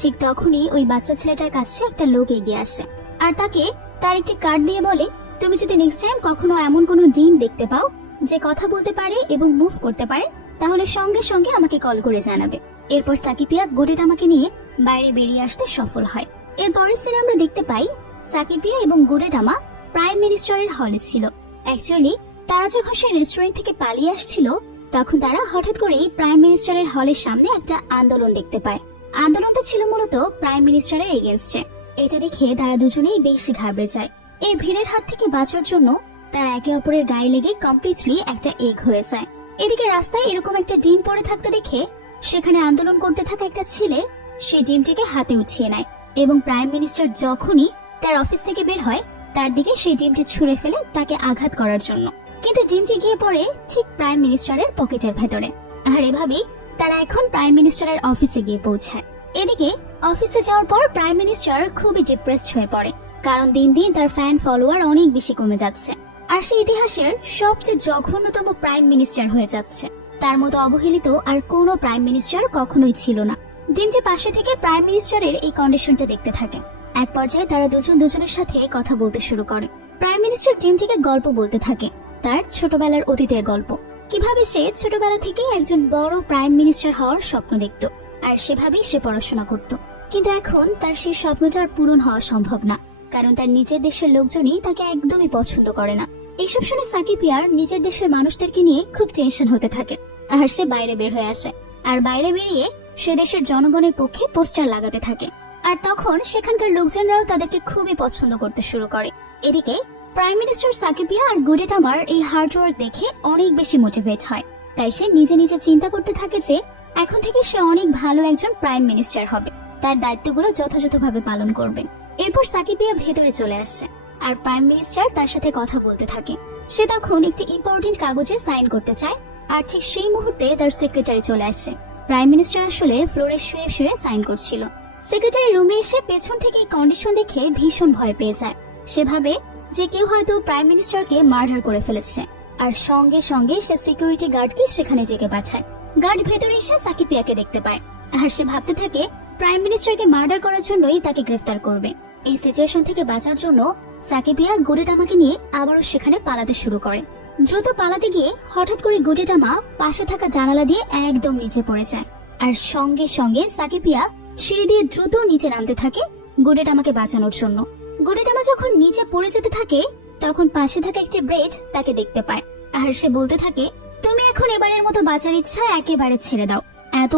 ঠিক তখনই ওই বাচ্চা ছেলেটার কাছে একটা লোক এগিয়ে আসে। আর তাকে তার একটি কার্ড দিয়ে বলে, তুমি যদি নেক্সট টাইম কখনো এমন কোনো ডিম দেখতে পাও যে কথা বলতে পারে এবং মুভ করতে পারে, তাহলে সঙ্গে সঙ্গে আমাকে কল করে জানাবে। এরপর সাকিবিয়া গোডেট আমাকে নিয়ে বাইরে বেরিয়ে আসতে সফল হয়। এর পরের আমরা দেখতে পাই সাকিবিয়া এবং গোডেটামা প্রাইম মিনিস্টারের হলে ছিল। অ্যাকচুয়ালি তারা যখন সে রেস্টুরেন্ট থেকে পালিয়ে আসছিল, তখন তারা হঠাৎ করেই প্রাইম মিনিস্টারের হলের সামনে একটা আন্দোলন দেখতে পায়। আন্দোলনটা ছিল মূলত প্রাইম মিনিস্টারের এগেনস্টে এটা দেখে তারা দুজনেই বেশ ঘাবড়ে যায়। এই ভিড়ের হাত থেকে বাঁচার জন্য তারা একে অপরের গায়ে লেগে কমপ্লিটলি একটা এক হয়ে যায়। এদিকে রাস্তায় এরকম একটা ডিম পড়ে থাকতে দেখে সেখানে আন্দোলন করতে থাকা একটা ছেলে সেই ডিমটিকে হাতে উঠিয়ে নেয় এবং প্রাইম মিনিস্টার যখনই তার অফিস থেকে বের হয়, তার দিকে সেই ডিমটি ছুঁড়ে ফেলে তাকে আঘাত করার জন্য। কিন্তু ডিমটি গিয়ে পড়ে ঠিক প্রাইম মিনিস্টারের পকেটের ভেতরে। আর এভাবেই তারা এখন প্রাইম মিনিস্টারের অফিসে গিয়ে পৌঁছায়। এদিকে অফিসে যাওয়ার পর প্রাইম মিনিস্টার খুবই ডিপ্রেসড হয়ে পড়ে, কারণ দিন দিন তার ফ্যান ফলোয়ার অনেক বেশি কমে যাচ্ছে। আর সে ইতিহাসের সবচেয়ে জঘন্যতম প্রাইম মিনিস্টার হয়ে যাচ্ছে। তার মতো অবহেলিত আর কোনো প্রাইম মিনিস্টার কখনোই ছিল না। ডিমজি পাশে থেকে প্রাইম মিনিস্টারের এই কন্ডিশনটা দেখতে থাকে। এক পর্যায়ে তারা দুজন দুজনের সাথে কথা বলতে শুরু করে। প্রাইম মিনিস্টার ডিমজিকে গল্প বলতে থাকে, তার ছোটবেলার অতীতের গল্প। কীভাবে সে ছোটবেলা থেকে একজন বড় প্রাইম মিনিস্টার হওয়ার স্বপ্ন দেখত, আর সেভাবেই সে পড়াশোনা করত। কিন্তু এখন তার সেই স্বপ্নটা আর পূরণ হওয়া সম্ভব না, কারণ তার নিজের দেশের লোকজনই তাকে একদমই পছন্দ করে না। এইসব শুনে সাকিব ইয়ার নিজের দেশের মানুষদেরকে নিয়ে খুব টেনশন হতে থাকে, আর সে বাইরে বের হয়ে আসে। আর বাইরে বেরিয়ে সে দেশের জনগণের পক্ষে পোস্টার লাগাতে থাকে। আর তখন সেখানকার লোকজনরাও তাদেরকে খুবই পছন্দ করতে শুরু করে। এদিকে প্রাইম মিনিস্টার সাকিবিয়া আর গুডেটামার এই হার্ড ওয়ার্ক দেখে অনেক বেশি মোটিভেট হয়। তাই সে নিজে নিজে চিন্তা করতে থাকে যে, এখন থেকে সে অনেক ভালো একজন প্রাইম মিনিস্টার হবে। তার দায়িত্বগুলো যথাযথভাবে পালন করবে। এরপর সাকিবিয়া ভেতরে চলে আসছে। আর প্রাইম মিনিস্টার তার সাথে কথা বলতে থাকে। সে তখন একটি ইম্পর্টেন্ট কাগজে সাইন করতে চায়। আর ঠিক সেই মুহূর্তে তার সেক্রেটারি চলে আসছে। প্রাইম মিনিস্টার আসলে ফ্লোরে শুয়ে শুয়ে সাইন করছিল। সেক্রেটারি রুমে এসে পেছন থেকে কন্ডিশন দেখে ভীষণ ভয় পেয়ে যায়। সে ভাবে যে কেউ হয়তো প্রাইম মিনিস্টারকে মার্ডার করে ফেলেছে। আর সঙ্গে সঙ্গে সে সিকিউরিটি গার্ডকে সেখানে জেগে পাঠায় গার্ড ভেতরে এসে সাকিপিয়াকে দেখতে পায়। আর সে ভাবতে থাকে প্রাইম মিনিস্টারকে মার্ডার করার জন্যই তাকে গ্রেফতার করবে। এই সিচুয়েশন থেকে বাঁচার জন্য সাকিবিয়া গুডেটামাকে নিয়ে আবারও সেখানে পালাতে শুরু করে। দ্রুত পালাতে গিয়ে হঠাৎ করে গুডেটামা পাশে থাকা জানালা দিয়ে একদম নিচে পড়ে যায়। আর সঙ্গে সঙ্গে সাকিবিয়া সিঁড়ি দিয়ে দ্রুত নিচে নামতে থাকে গুডেটামাকে বাঁচানোর জন্য। গুডেটামা যখন নিচে পড়ে যেতে থাকে, তখন পাশে থাকা একটি ব্রেড তাকে দেখতে পায়। আর সে বলতে থাকে, তুমি এখন এবারের মতো বাঁচার ইচ্ছা একেবারে ছেড়ে দাও। এত